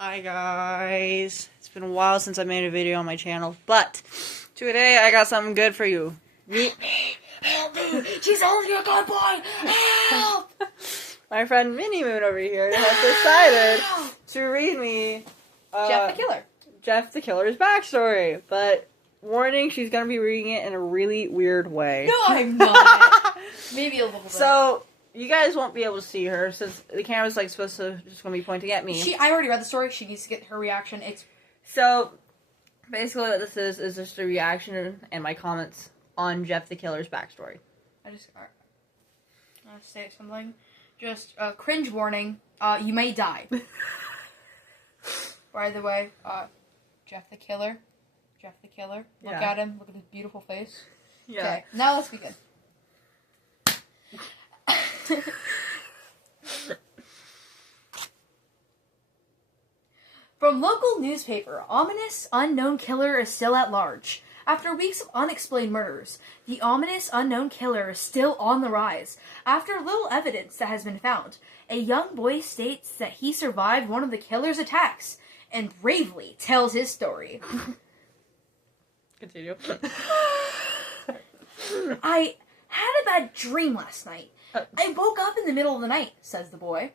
Hi guys, it's been a while since I made a video on my channel, but today I got something good for you. Help me! She's holding a gun, boy! Help! My friend Minnie Moon over here has decided to read me Jeff the Killer's backstory, but warning, she's gonna be reading it in a really weird way. No, I'm not. Maybe a little bit. So, you guys won't be able to see her since the camera's like supposed to just gonna be pointing at me. I already read the story. She needs to get her reaction. So, basically what this is just a reaction and my comments on Jeff the Killer's backstory. I'll say something. Just a cringe warning. You may die. By the way, Jeff the Killer. Look at him. Look at his beautiful face. Yeah. Okay, now let's begin. From local newspaper, ominous unknown killer is still at large. After weeks of unexplained murders, the ominous unknown killer is still on the rise. After little evidence that has been found, a young boy states that he survived one of the killer's attacks and bravely tells his story. Continue. I had a bad dream last night. I woke up in the middle of the night, says the boy.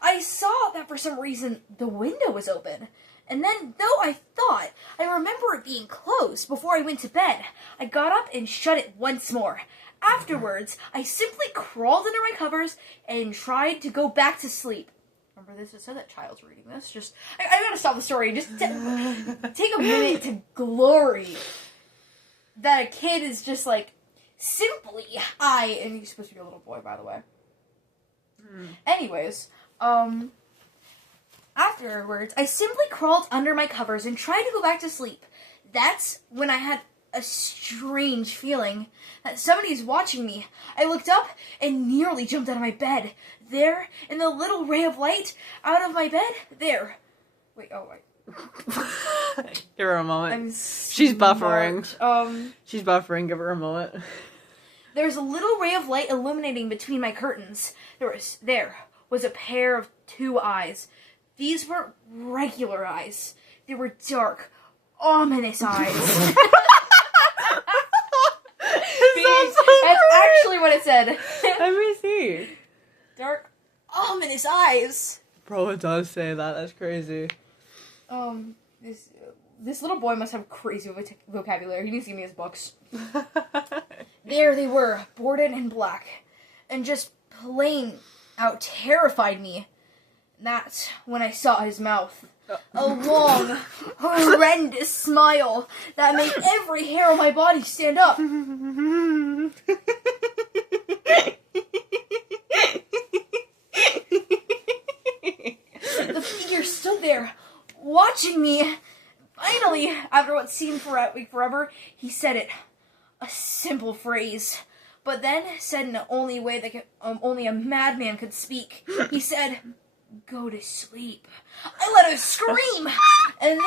I saw that for some reason the window was open. And then, though I thought I remember it being closed before I went to bed, I got up and shut it once more. Afterwards, I simply crawled under my covers and tried to go back to sleep. Remember this? It said that child's reading this. I gotta stop the story. Just take a minute to glory that a kid is just like, simply, and he's supposed to be a little boy, by the way. Anyways, afterwards, I simply crawled under my covers and tried to go back to sleep. That's when I had a strange feeling that somebody's watching me. I looked up and nearly jumped out of my bed. There, in the little ray of light out of my bed, there. Wait. Give her a moment. She's buffering. She's buffering. Give her a moment. There's a little ray of light illuminating between my curtains. There was a pair of two eyes. These weren't regular eyes. They were dark, ominous eyes. That's actually what it said. Let me see. Dark, ominous eyes. Bro, it does say that. That's crazy. This little boy must have crazy vocabulary. He needs to give me his books. There they were, boarded in black, and just plain out terrified me. That's when I saw his mouth. A long, horrendous smile that made every hair on my body stand up. The figure stood there, watching me. Finally, after what seemed forever, he said it. A simple phrase. But then said in the only way that only a madman could speak. He said, "Go to sleep." I let out a scream. And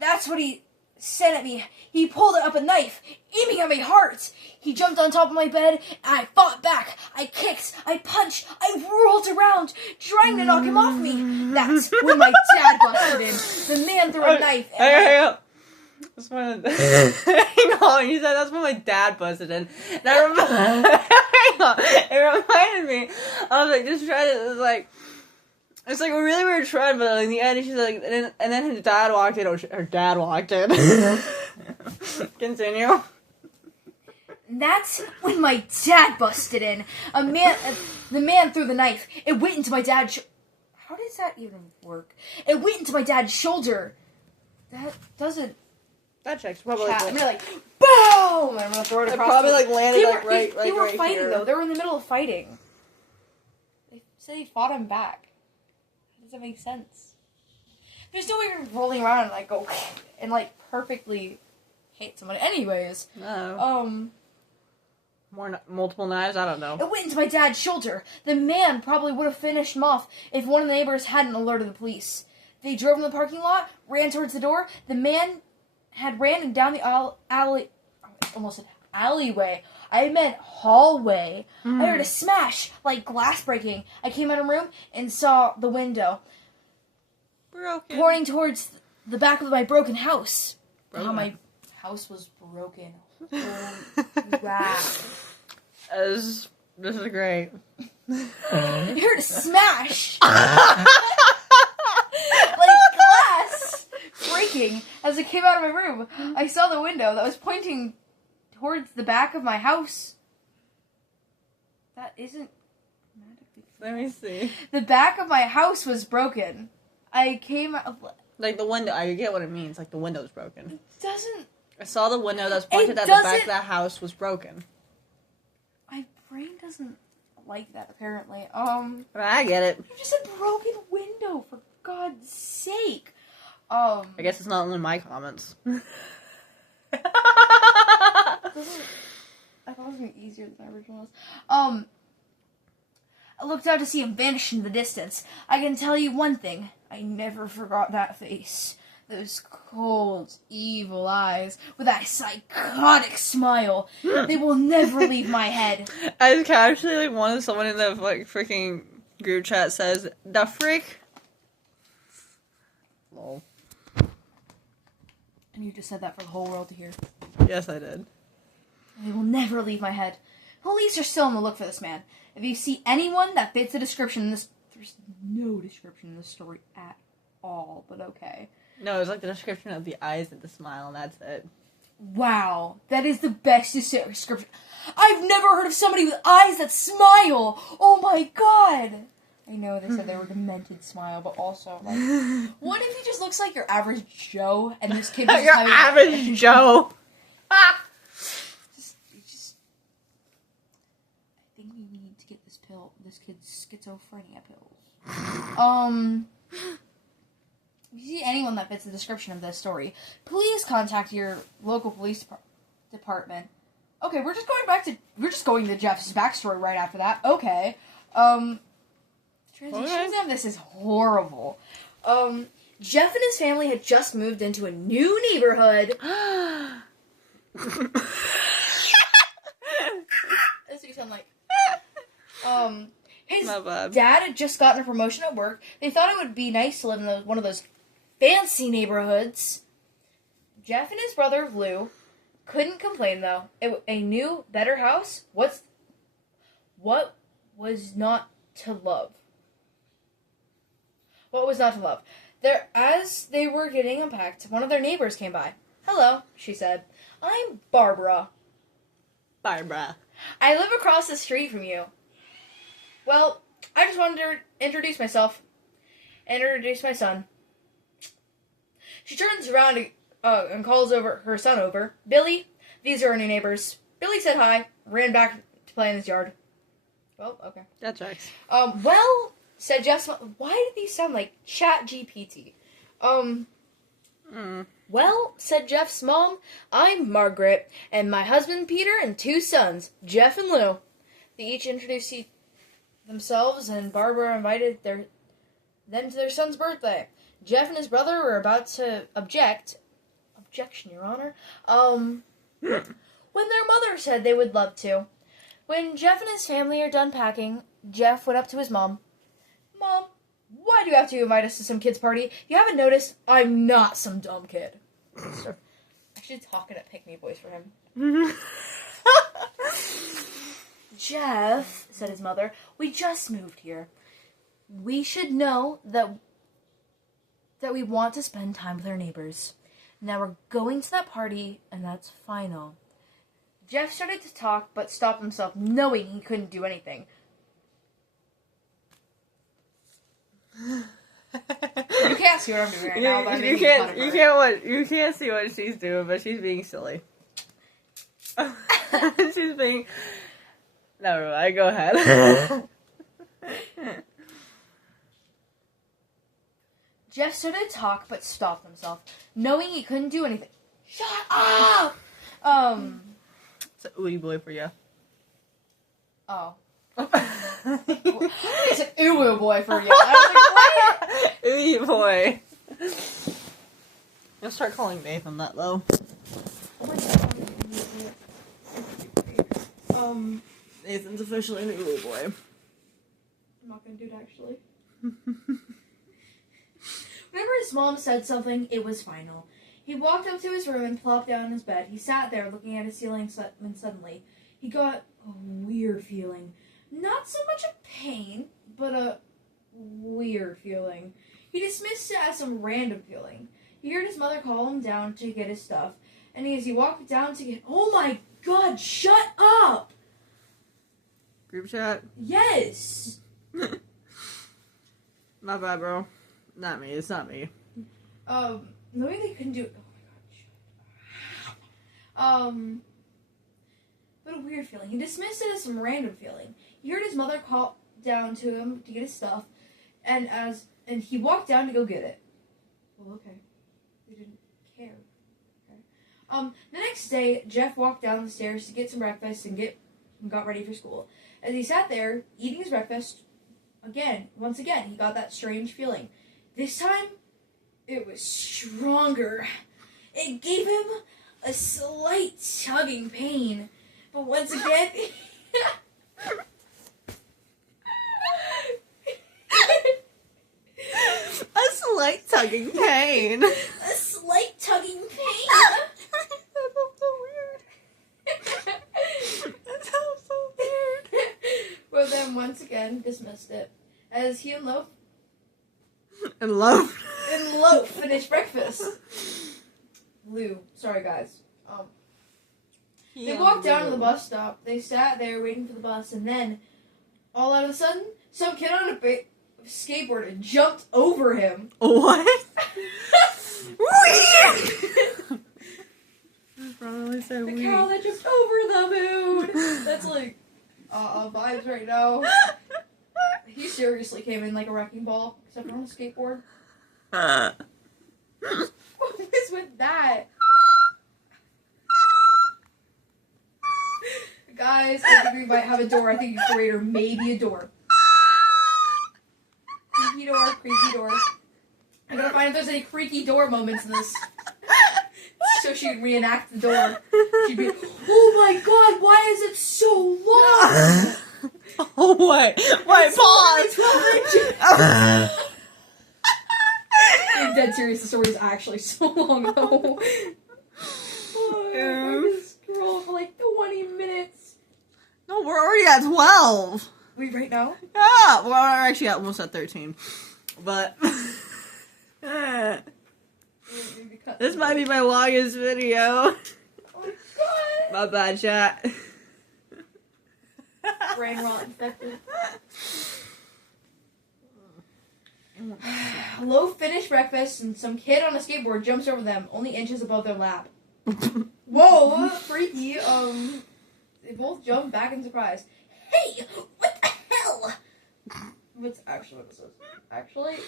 that's what he said at me. He pulled up a knife, aiming at my heart. He jumped on top of my bed, and I fought back. I kicked, I punched, I whirled around, trying to knock him off me. That's when my dad busted in. The man threw a knife at That's when hang on, you said that's when my dad busted in. That it reminded me. I was like, just try to. It's like a really weird trend, but in the end, she's like, and then his dad walked in. Or her dad walked in. Continue. That's when my dad busted in. The man threw the knife. It went into my dad's. How does that even work? It went into my dad's shoulder. That doesn't. That checks. Probably. I mean, like, boom! I'm gonna throw it across. It probably landed They were right fighting here. though. They were in the middle of fighting. They said he fought him back. Does that make sense? There's no way you're rolling around and like go and like perfectly hit someone. Anyways, no. Multiple knives? I don't know. It went into my dad's shoulder. The man probably would have finished him off if one of the neighbors hadn't alerted the police. They drove in the parking lot, ran towards the door. The man had ran down the alley. Almost said alleyway. I meant hallway. I heard a smash, like glass breaking. I came out of the room and saw the window. Broken. Pointing towards the back of my broken house. Broken. How my house was broken. Oh, wow. This is great. You heard a smash! Like glass breaking as it came out of my room. I saw the window that was pointing towards the back of my house. That isn't... Let me see. The back of my house was broken. I came out... Like the window, I get what it means. Like the window's broken. It doesn't... I saw the window that's pointed at the back of the house was broken. My brain doesn't like that, apparently. I get it. You just said broken window, for God's sake. I guess it's not only my comments. I thought it was going to be easier than my original was. I looked out to see him vanish in the distance. I can tell you one thing. I never forgot that face. Those cold, evil eyes with that psychotic smile. They will never leave my head. I was casually like wanted someone in the like freaking group chat says, "The freak." Lol. And you just said that for the whole world to hear. Yes, I did. They will never leave my head. Police are still on the look for this man. If you see anyone that fits the description in this... There's no description in this story at all, but okay. No, it's like the description of the eyes and the smile, and that's it. Wow, that is the best description. I've never heard of somebody with eyes that smile! Oh my god! I know they said they were demented smile, but also, like... What if he just looks like your average Joe, and this kid was your average Joe! Just... I think we need to get this kid's schizophrenia pills. If you see anyone that fits the description of this story, please contact your local police department. Okay, we're just going to Jeff's backstory right after that. Okay. Transitions on this is horrible. Jeff and his family had just moved into a new neighborhood. That's what you sound like. His dad had just gotten a promotion at work. They thought it would be nice to live in one of those fancy neighborhoods. Jeff and his brother Lou couldn't complain though. A new, better house. What was not to love? What was not to love? As they were getting unpacked, one of their neighbors came by. "Hello," she said. "I'm Barbara." Barbara. "I live across the street from you." "Well, I just wanted to introduce myself. And introduce my son." She turns around and calls her son over. "Billy, these are our new neighbors." Billy said hi, ran back to play in his yard. Well, okay. That checks. Well, said Jeff's mom. Why did these sound like ChatGPT? Well, said Jeff's mom, "I'm Margaret, and my husband Peter and 2 sons, Jeff and Lou." They each introduced themselves, and Barbara invited them to their son's birthday. Jeff and his brother were about to objection, Your Honor, when their mother said they would love to. When Jeff and his family are done packing, Jeff went up to his mom. "Mom, why do you have to invite us to some kid's party? You haven't noticed I'm not some dumb kid." I should talk in a pick-me voice for him. "Jeff," said his mother, "we just moved here. We should know that we want to spend time with our neighbors. Now we're going to that party, and that's final." Jeff started to talk, but stopped himself, knowing he couldn't do anything. You can't see what I'm doing right now, but I'm making fun of her. You can't see what she's doing, but she's being silly. She's being... Never mind, go ahead. Jeff started to talk, but stopped himself, knowing he couldn't do anything. Shut up! It's an ooey boy for you. Oh. It's an ooey boy for you. I was like, what? Ooey boy. I'll start calling Nathan that, though. Nathan's officially an ooey boy. I'm not gonna do it, actually. We don't his mom said something, it was final. He walked up to his room and plopped down on his bed. He sat there looking at his ceiling and suddenly he got a weird feeling. Not so much a pain, but a weird feeling. He dismissed it as some random feeling. He heard his mother call him down to get his stuff. And as he walked down to get... Oh my god, shut up! Group chat? Yes! My bad, bro. Not me. It's not me. The way they couldn't do it. Oh my god. What a weird feeling. He dismissed it as some random feeling. He heard his mother call down to him to get his stuff, and he walked down to go get it. Well, okay. They didn't care. Okay. The next day, Jeff walked down the stairs to get some breakfast and got ready for school. As he sat there eating his breakfast, once again, he got that strange feeling. This time, it was stronger. It gave him a slight tugging pain. But once again... A slight tugging pain. A slight tugging pain. That sounds so weird. That sounds so weird. But then once again dismissed it. As he and Loaf finished breakfast. Lou, sorry guys. They walked down to the bus stop. They sat there waiting for the bus, and then, all out of a sudden, some kid on a skateboard jumped over him. What? Weird! Probably said the weird. cow that jumped over the moon. That's like, vibes right now. He seriously came in like a wrecking ball, except on a skateboard. What is with that? Guys, I think we might have a door. I think you create or maybe a door. Creaky door, creaky door. I gotta find if there's any creaky door moments in this. So she can reenact the door. She'd be, oh my god, why is it so long? Oh, wait, pause! I'm dead serious, the story is actually so long though. Oh, I can scroll for like 20 minutes. No, we're already at 12. Wait, right now? Yeah, well, we're actually almost at 13. But... This might be my longest video. Oh my god! My bad, chat. Brain rot infected. Low finished breakfast and some kid on a skateboard jumps over them, only inches above their lap. Whoa, freaky. They both jump back in surprise. Hey, what the hell? What's actually what it says? Actually, it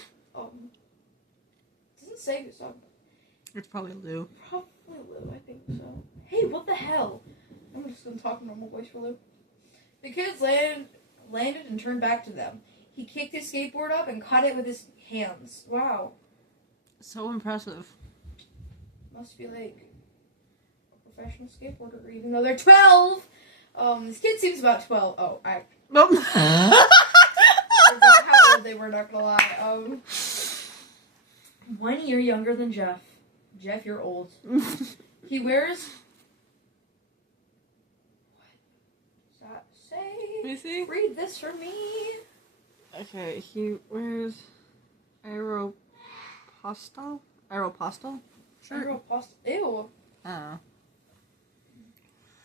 doesn't say who's talking about. It's probably Lou. Probably Lou, I think so. Hey, what the hell? I'm just gonna talk normal voice for Lou. The kids landed and turned back to them. He kicked his skateboard up and caught it with his hands. Wow. So impressive. Must be like a professional skateboarder, even though they're 12. This kid seems about 12. Oh, I Nope. forgot how old they were, not gonna lie. 1 year younger than Jeff. Jeff, you're old. He wears... What does that say? Let me see. Read this for me. Okay, he wears Aeropostale shirt? Aeropostale. Ew. Oh.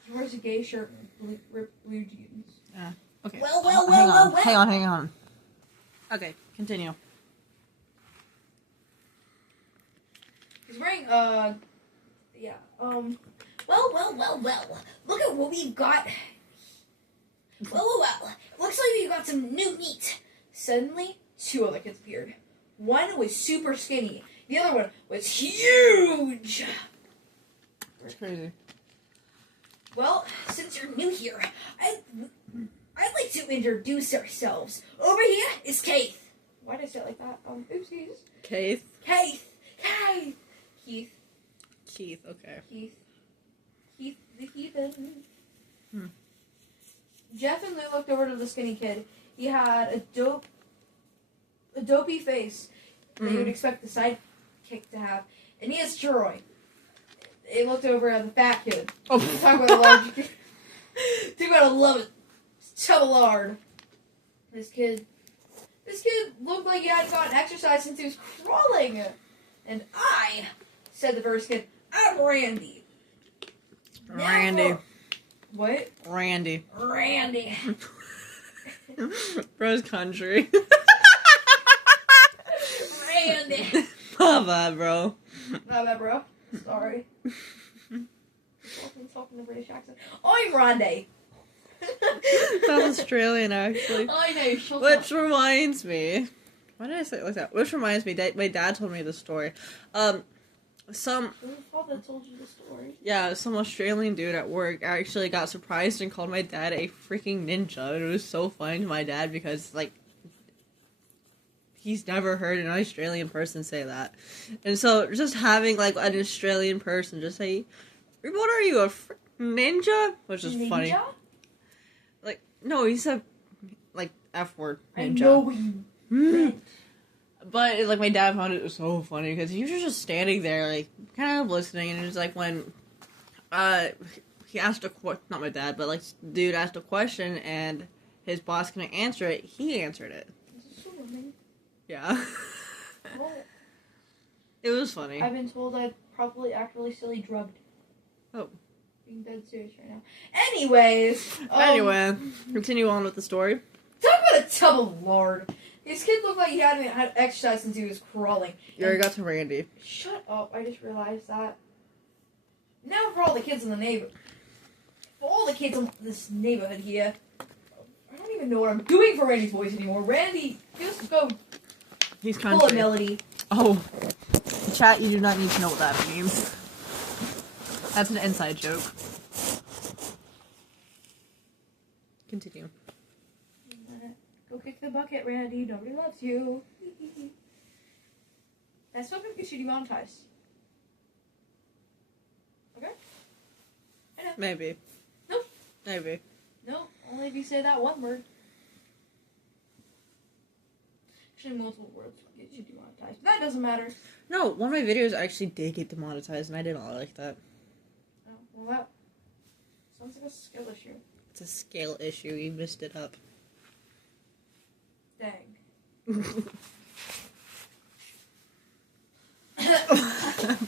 He wears a gay shirt and ripped blue jeans. Okay. Well. Hang on. Okay, continue. He's wearing, Well. Look at what we've got. Well. Looks like we've got some new meat. Suddenly, 2 other kids appeared. One was super skinny. The other one was huge. That's crazy. Well, since you're new here, I'd like to introduce ourselves. Over here is Keith. Why did I say it like that? Oopsies. Keith, Keith, okay. Keith the heathen. Jeff and Lou looked over to the skinny kid. He had a dopey face that you would expect the kicked to half. And he has Troy. They looked over at the fat kid. Oh. Talk about a large kid. Talk about a tub of lard. This kid looked like he hadn't gotten exercise since he was crawling. And I, said the first kid, I'm Randy. Randy. What? Randy. Bro's country. Randy. My bad, bro. My bad, bro. Sorry. Talking the British accent. I'm Randy. That's Australian, actually. I know. Which reminds me. Why did I say it like that? Which reminds me, my dad told me this story. Some father told you the story. Yeah, some Australian dude at work actually got surprised and called my dad a freaking ninja. And it was so funny to my dad because, like, he's never heard an Australian person say that. And so just having, like, an Australian person just say, what are you, a ninja? Which is funny. Like, no, he said, like, F word, ninja. I know what you meant. But, like, my dad found it so funny because he was just standing there, like, kind of listening, and it was like when, he asked not my dad, but, like, dude asked a question, and his boss couldn't answer it, he answered it. Yeah. Well, it was funny. I've been told I'd probably act really silly drugged. Oh. Being dead serious right now. Anyways. Anyway, continue on with the story. Talk about a tub of lard. This kid looked like he hadn't had exercise since he was crawling. You already got to Randy. Shut up, I just realized that. Now for all the kids in the neighborhood. For all the kids in this neighborhood here. I don't even know what I'm doing for Randy's voice anymore. Randy, just go. He's full of melody. Oh. Chat, you do not need to know what that means. That's an inside joke. Continue. Go kick the bucket, Randy. Nobody loves you. That's not going to get you demonetized. Okay? I know. Maybe. Nope. Maybe. Nope. Only if you say that one word. Actually, multiple words will get you demonetized. That doesn't matter. No, one of my videos actually did get demonetized, and I did not like that. Oh, well, that sounds like a skill issue. It's a scale issue. You missed it up. Dang.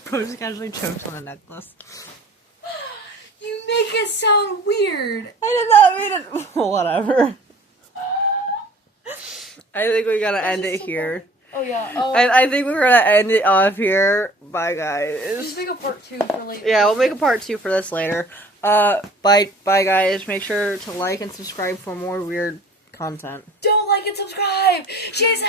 Bro just casually choked on a necklace. You make it sound weird. I did not mean it. Whatever. I think we gotta end it here. Oh yeah. Oh. I think we're gonna end it off here. Bye, guys. Just make a part 2 for later. Yeah, we'll make a part 2 for this later. Bye, guys. Make sure to like and subscribe for more weird content. Don't like and subscribe. She's